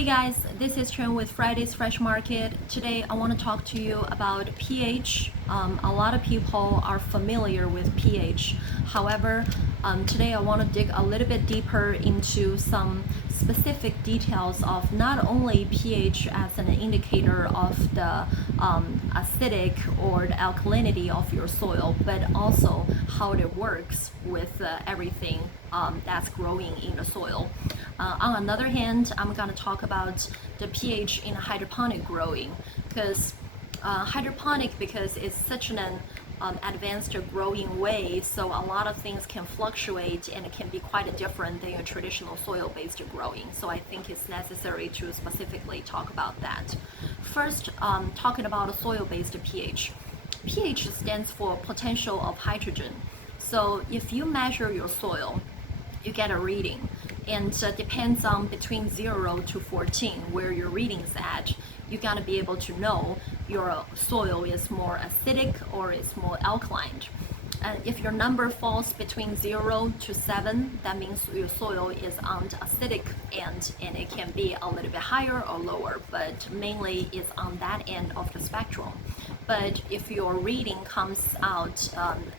Hey guys, this is Chen with Friday's Fresh Market. Today I want to talk to you about pH. A lot of people are familiar with pH. However, today I want to dig a little bit deeper into some specific details of not only pH as an indicator of the acidic or the alkalinity of your soil, but also how it works with everything that's growing in the soil. On another hand, I'm going to talk about the pH in hydroponic growing because hydroponic, because it's such an advanced growing way, so a lot of things can fluctuate and it can be quite different than your traditional soil-based growing. So I think it's necessary to specifically talk about that. First, talking about a soil-based pH. pH stands for potential of hydrogen. So if you measure your soil, you get a reading, and depends on between 0 to 14 where your reading is at. You gotta be able to know your soil is more acidic or is more alkaline. And if your number falls between 0 to 7, that means your soil is on the acidic end, and it can be a little bit higher or lower, but mainly it's on that end of the spectrum. But if your reading comes out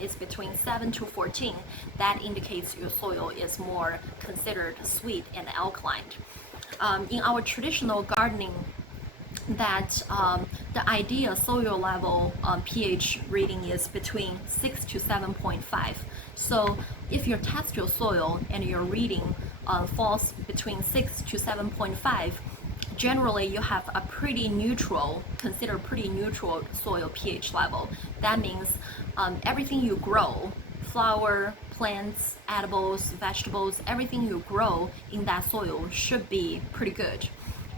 is between 7 to 14, that indicates your soil is more considered sweet and alkaline. In our traditional gardening, that the ideal soil level pH reading is between 6 to 7.5. So if you test your soil and your reading falls between 6 to 7.5, generally you have a pretty neutral, considered pretty neutral soil pH level. That means everything you grow, flower, plants, edibles, vegetables, everything you grow in that soil should be pretty good.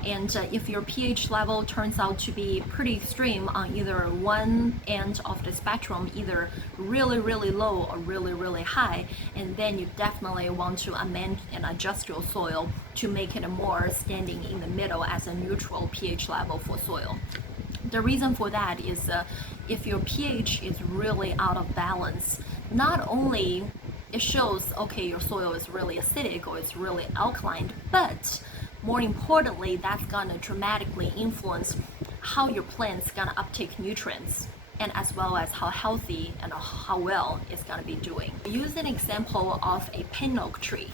And if your pH level turns out to be pretty extreme on either one end of the spectrum, either really, really low or really, really high, and then you definitely want to amend and adjust your soil to make it more standing in the middle as a neutral pH level for soil. The reason for that is if your pH is really out of balance, not only it shows, okay, your soil is really acidic or it's really alkaline, but more importantly, that's gonna dramatically influence how your plant's gonna uptake nutrients, and as well as how healthy and how well it's gonna be doing. Use an example of a pin oak tree.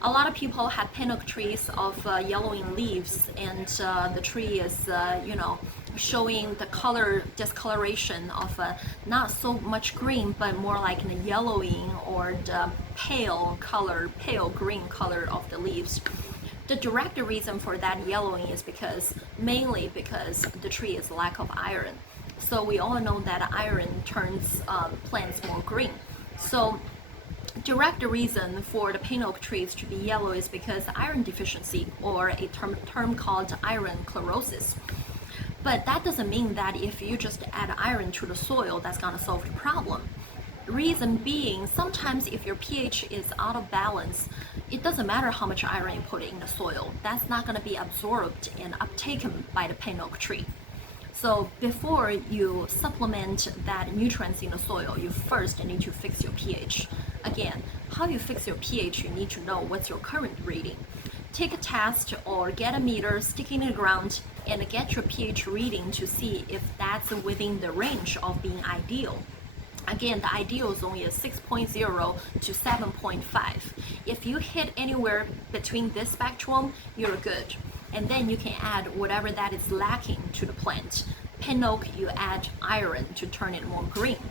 A lot of people have pin oak trees of yellowing leaves, and the tree is, showing the color discoloration of not so much green, but more like the yellowing or the pale green color of the leaves. The direct reason for that yellowing is mainly because the tree is lack of iron. So we all know that iron turns plants more green. So direct reason for the pin oak trees to be yellow is because iron deficiency, or a term called iron chlorosis. But that doesn't mean that if you just add iron to the soil, that's gonna solve the problem. Reason being, sometimes if your pH is out of balance, it doesn't matter how much iron you put in the soil. That's not going to be absorbed and uptaken by the pin oak tree. So before you supplement that nutrients in the soil, you first need to fix your pH. Again, how you fix your pH, you need to know what's your current reading. Take a test or get a meter, stick it in the ground, and get your pH reading to see if that's within the range of being ideal. Again, the ideal zone is 6.0 to 7.5. If you hit anywhere between this spectrum, you're good. And then you can add whatever that is lacking to the plant. Pin oak, you add iron to turn it more green.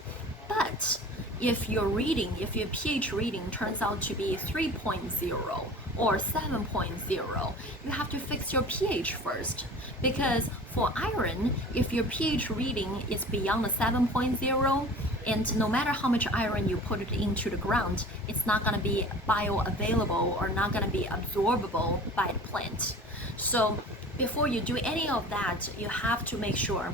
But if your pH reading turns out to be 3.0 or 7.0, you have to fix your pH first. Because for iron, if your pH reading is beyond the 7.0, and no matter how much iron you put it into the ground, it's not going to be bioavailable or not going to be absorbable by the plant. So before you do any of that, you have to make sure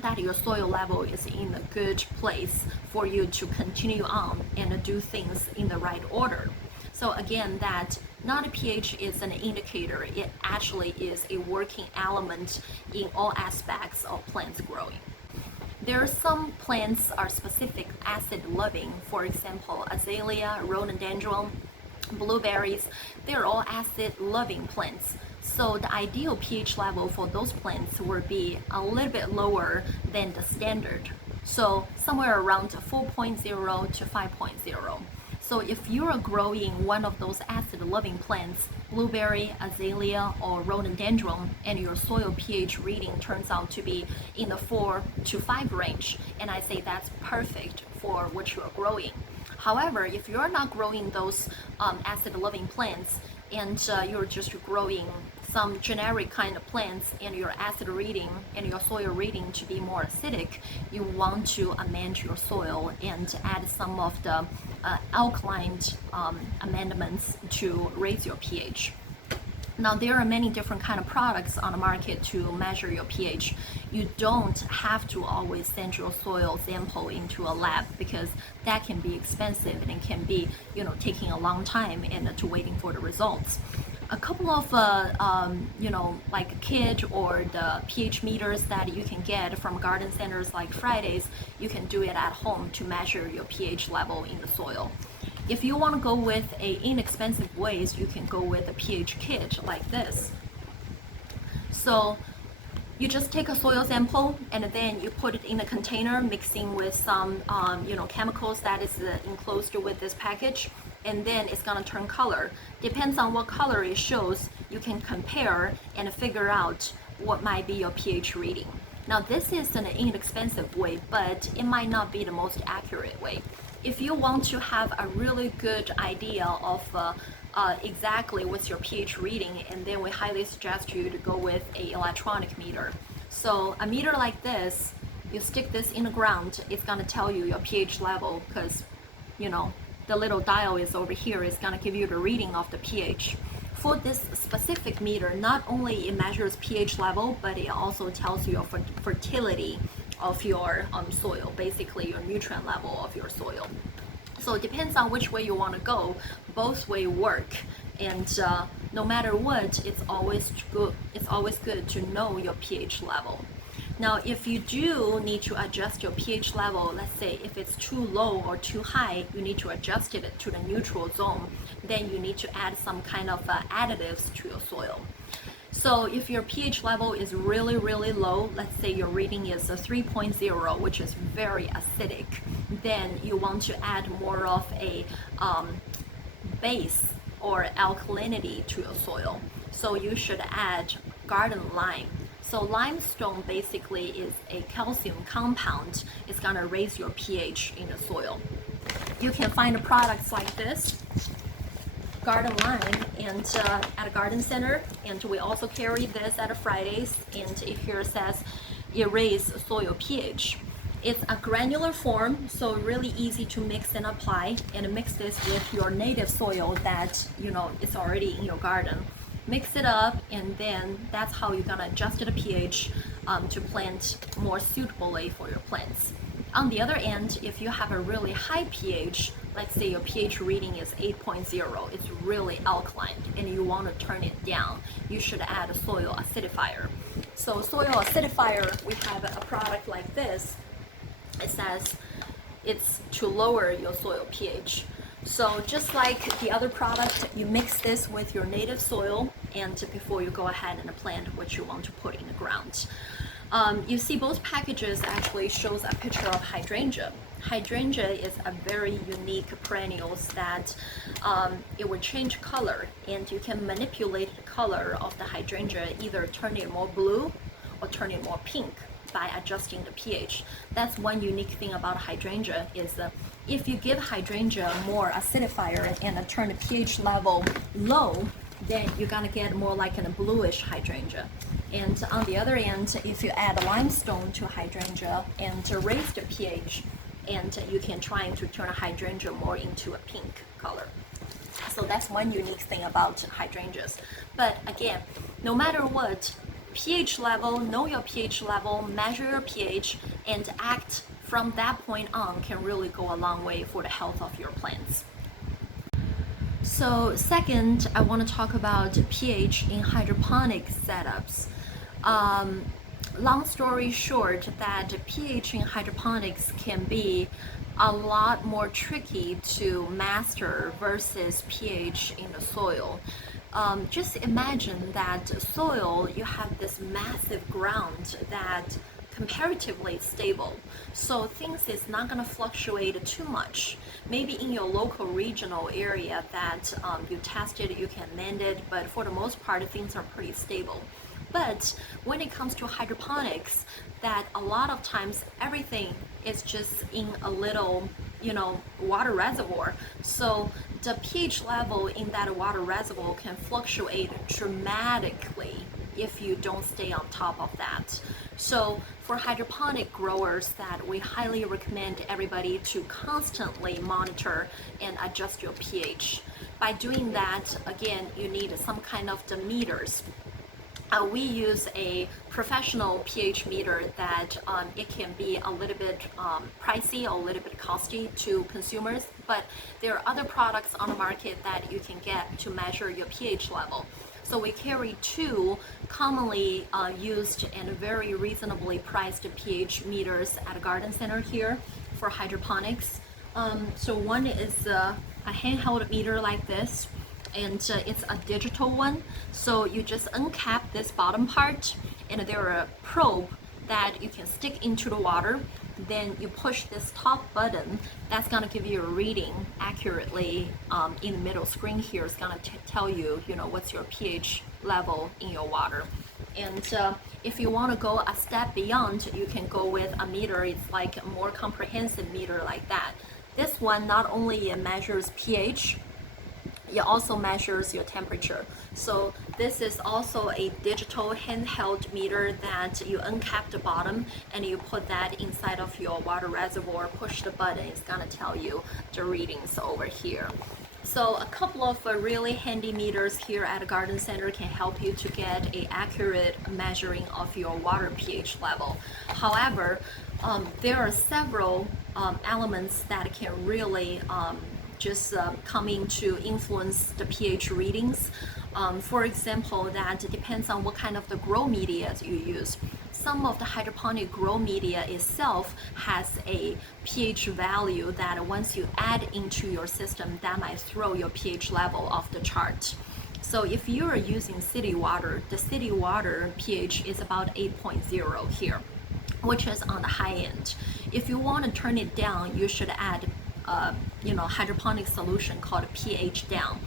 that your soil level is in a good place for you to continue on and do things in the right order. So again, that not a pH is an indicator, it actually is a working element in all aspects of plants growing. There are some plants are specific acid loving, for example, azalea, rhododendron, blueberries. They're all acid loving plants. So the ideal pH level for those plants would be a little bit lower than the standard. So somewhere around 4.0 to 5.0. So if you are growing one of those acid-loving plants, blueberry, azalea, or rhododendron, and your soil pH reading turns out to be in the 4 to 5 range, and I say that's perfect for what you are growing. However, if you're not growing those acid-loving plants and you're just growing some generic kind of plants and your acid reading and your soil reading to be more acidic, you want to amend your soil and add some of the alkaline amendments to raise your pH. Now there are many different kind of products on the market to measure your pH. You don't have to always send your soil sample into a lab because that can be expensive and it can be, taking a long time and to waiting for the results. A couple of like kit or the pH meters that you can get from garden centers like Fridays, you can do it at home to measure your pH level in the soil. If you want to go with inexpensive ways, you can go with a pH kit like this. So you just take a soil sample and then you put it in a container mixing with some chemicals that is enclosed with this package, and then it's gonna turn color. Depends on what color it shows, you can compare and figure out what might be your pH reading. Now this is an inexpensive way, but it might not be the most accurate way. If you want to have a really good idea of exactly what's your pH reading, and then we highly suggest you to go with an electronic meter. So a meter like this, you stick this in the ground, it's gonna tell you your pH level because the little dial is over here, it's gonna give you the reading of the pH. For this specific meter, not only it measures pH level, but it also tells you your fertility of your soil, basically your nutrient level of your soil. So it depends on which way you want to go. Both way work, and no matter what, it's always good. It's always good to know your pH level. Now, if you do need to adjust your pH level, let's say if it's too low or too high, you need to adjust it to the neutral zone. Then you need to add some kind of additives to your soil. So if your pH level is really, really low, let's say your reading is a 3.0, which is very acidic, then you want to add more of a base or alkalinity to your soil. So you should add garden lime. So limestone basically is a calcium compound. It's gonna raise your pH in the soil. You can find products like this, garden lime, and at a garden center, and we also carry this at a Fridays, and it here says erase soil pH. It's a granular form, so really easy to mix and apply, and mix this with your native soil that it's already in your garden. Mix it up, and then that's how you're gonna adjust the pH to plant more suitably for your plants. On the other end, if you have a really high pH, let's say your pH reading is 8.0, it's really alkaline, and you want to turn it down, you should add a soil acidifier. So soil acidifier, we have a product like this. It says it's to lower your soil pH. So just like the other product, you mix this with your native soil, and before you go ahead and plant what you want to put in the ground. You see both packages actually shows a picture of hydrangea. Hydrangea is a very unique perennials that it will change color, and you can manipulate the color of the hydrangea, either turn it more blue or turn it more pink by adjusting the pH. That's one unique thing about hydrangea is if you give hydrangea more acidifier and turn the pH level low, then you're gonna get more like a bluish hydrangea. And on the other end, if you add limestone to hydrangea and to raise the pH, and you can try to turn a hydrangea more into a pink color. So that's one unique thing about hydrangeas. But again, no matter what, pH level, know your pH level, measure your pH, and act from that point on can really go a long way for the health of your plants. So second, I want to talk about pH in hydroponic setups. Long story short, that pH in hydroponics can be a lot more tricky to master versus pH in the soil. Just imagine that soil, you have this massive ground that comparatively stable, so things is not going to fluctuate too much. Maybe in your local regional area that you tested, you can mend it, but for the most part things are pretty stable. But when it comes to hydroponics, that a lot of times everything is just in a little, water reservoir. So the pH level in that water reservoir can fluctuate dramatically if you don't stay on top of that. So for hydroponic growers, that we highly recommend everybody to constantly monitor and adjust your pH. By doing that, again, you need some kind of the meters. We use a professional pH meter that it can be a little bit pricey or a little bit costly to consumers, but there are other products on the market that you can get to measure your pH level. So we carry two commonly used and very reasonably priced pH meters at a garden center here for hydroponics. So one is a handheld meter like this, and it's a digital one. So you just uncap this bottom part, and there are a probe that you can stick into the water. Then you push this top button, that's gonna give you a reading accurately. In the middle screen here is gonna tell you, what's your pH level in your water. And if you want to go a step beyond, you can go with a meter. It's like a more comprehensive meter like that. This one not only measures pH, it also measures your temperature. So this is also a digital handheld meter that you uncap the bottom and you put that inside of your water reservoir, push the button, it's gonna tell you the readings over here. So a couple of really handy meters here at a garden center can help you to get an accurate measuring of your water pH level. However, there are several elements that can really coming to influence the pH readings. For example, that depends on what kind of the grow media you use. Some of the hydroponic grow media itself has a pH value that once you add into your system, that might throw your pH level off the chart. So if you are using city water, the city water pH is about 8.0 here, which is on the high end. If you want to turn it down, you should add hydroponic solution called pH down.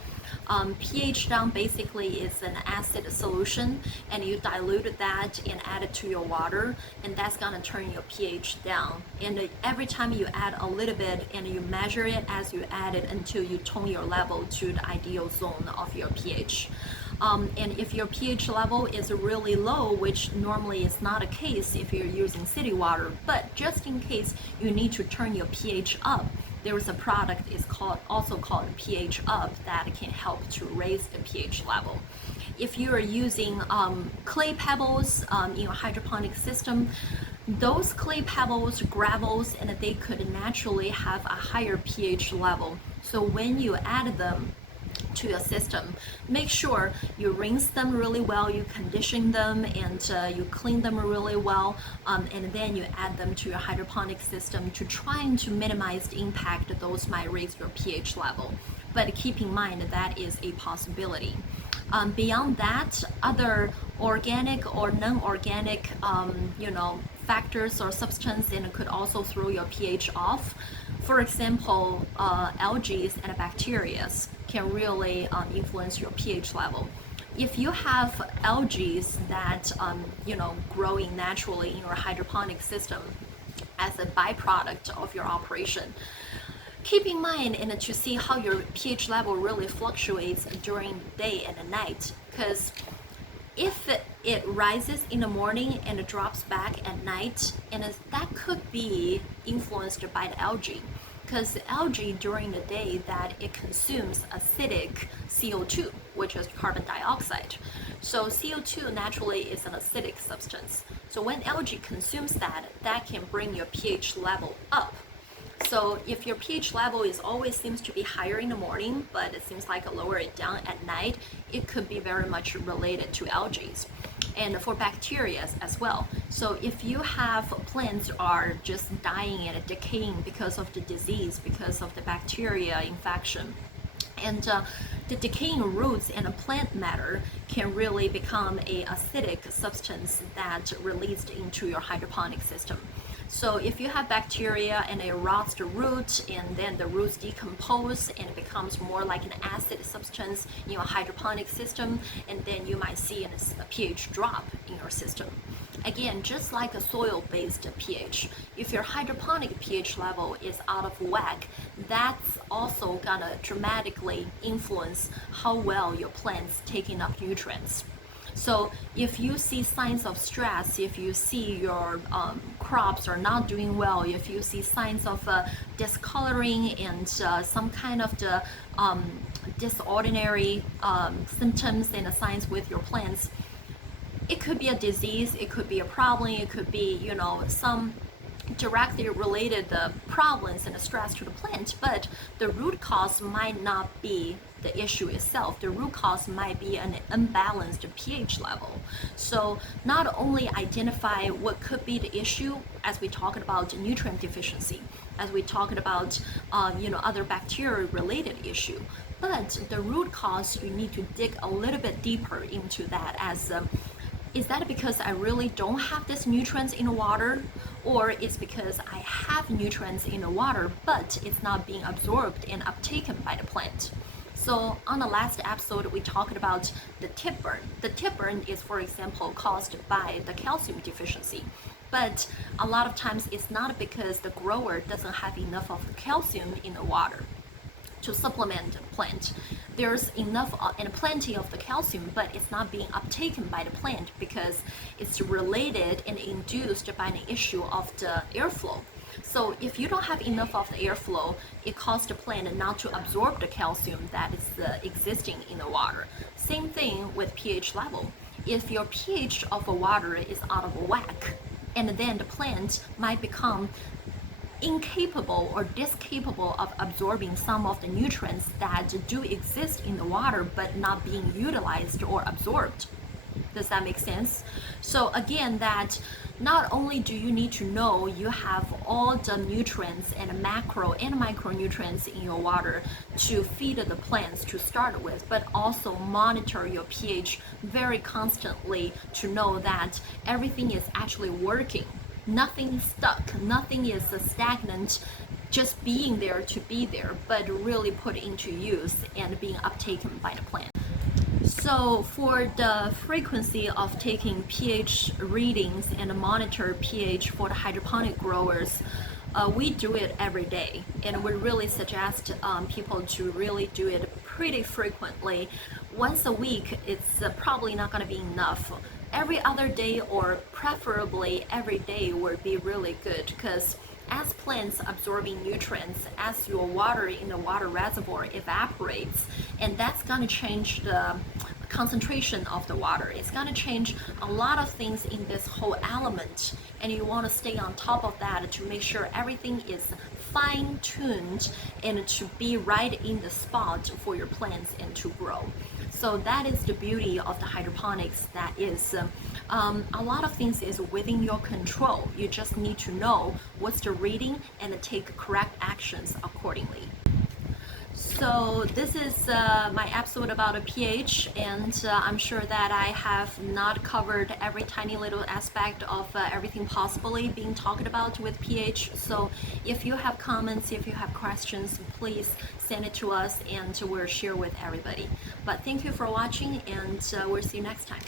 pH down basically is an acid solution, and you dilute that and add it to your water, and that's gonna turn your pH down. And every time you add a little bit and you measure it as you add it until you tone your level to the ideal zone of your pH. And if your pH level is really low, which normally is not a case if you're using city water, but just in case you need to turn your pH up, there is a product is also called pH Up that can help to raise the pH level. If you are using clay pebbles in your hydroponic system, those clay pebbles, gravels, and they could naturally have a higher pH level. So when you add them to your system, make sure you rinse them really well, you condition them, and you clean them really well, and then you add them to your hydroponic system to trying to minimize the impact those might raise your pH level. But keep in mind that is a possibility. Beyond that, other organic or non-organic factors or substance, and it could also throw your pH off. For example, algae and bacteria can really influence your pH level. If you have algae that growing naturally in your hydroponic system as a byproduct of your operation, keep in mind and to see how your pH level really fluctuates during the day and the night, because if it rises in the morning and it drops back at night, and that could be influenced by the algae, because the algae during the day that it consumes acidic CO2, which is carbon dioxide. So CO2 naturally is an acidic substance. So when algae consumes that can bring your pH level up. So if your pH level always seems to be higher in the morning, but it seems like lower it down at night, it could be very much related to algae. And for bacteria as well. So if you have plants are just dying and decaying because of the disease, because of the bacteria infection, And the decaying roots and the plant matter can really become a acidic substance that released into your hydroponic system. So if you have bacteria and it rots the root, and then the roots decompose and it becomes more like an acid substance in your hydroponic system, and then you might see a pH drop in your system. Again, just like a soil-based pH, if your hydroponic pH level is out of whack, that's also gonna dramatically influence how well your plants take enough nutrients. So if you see signs of stress, if you see your crops are not doing well, if you see signs of discoloring and some kind of the disordinary symptoms and signs with your plants, it could be a disease, it could be a problem, it could be, some directly related problems and the stress to the plant, but the root cause might not be the issue itself. The root cause might be an unbalanced pH level. So not only identify what could be the issue, as we talked about nutrient deficiency, as we talked about other bacteria related issue, but the root cause, you need to dig a little bit deeper into that. As is that because I really don't have this nutrients in the water, or it's because I have nutrients in the water but it's not being absorbed and uptaken by the plant? So on the last episode, we talked about the tip burn. The tip burn is, for example, caused by the calcium deficiency. But a lot of times it's not because the grower doesn't have enough of the calcium in the water to supplement the plant. There's enough and plenty of the calcium, but it's not being uptaken by the plant because it's related and induced by an issue of the airflow. So if you don't have enough of the airflow, it causes the plant not to absorb the calcium that is existing in the water. Same thing with pH level. If your pH of the water is out of whack, and then the plant might become incapable or discapable of absorbing some of the nutrients that do exist in the water but not being utilized or absorbed. Does that make sense? So again, that not only do you need to know you have all the nutrients and macro and micronutrients in your water to feed the plants to start with, but also monitor your pH very constantly to know that everything is actually working. Nothing stuck, nothing is stagnant, just being there to be there, but really put into use and being uptaken by the plant. So for the frequency of taking pH readings and monitor pH for the hydroponic growers, we do it every day, and we really suggest people to really do it pretty frequently. Once a week, it's probably not going to be enough. Every other day, or preferably every day, would be really good, because as plants absorbing nutrients, as your water in the water reservoir evaporates, and that's going to change the concentration of the water. It's going to change a lot of things in this whole element, and you want to stay on top of that to make sure everything is fine-tuned and to be right in the spot for your plants and to grow. So that is the beauty of the hydroponics. That is a lot of things is within your control. You just need to know what's the reading and take correct actions accordingly. So this is my episode about a pH, and I'm sure that I have not covered every tiny little aspect of everything possibly being talked about with pH. So if you have comments, if you have questions, please send it to us and we'll share with everybody. But thank you for watching, and we'll see you next time.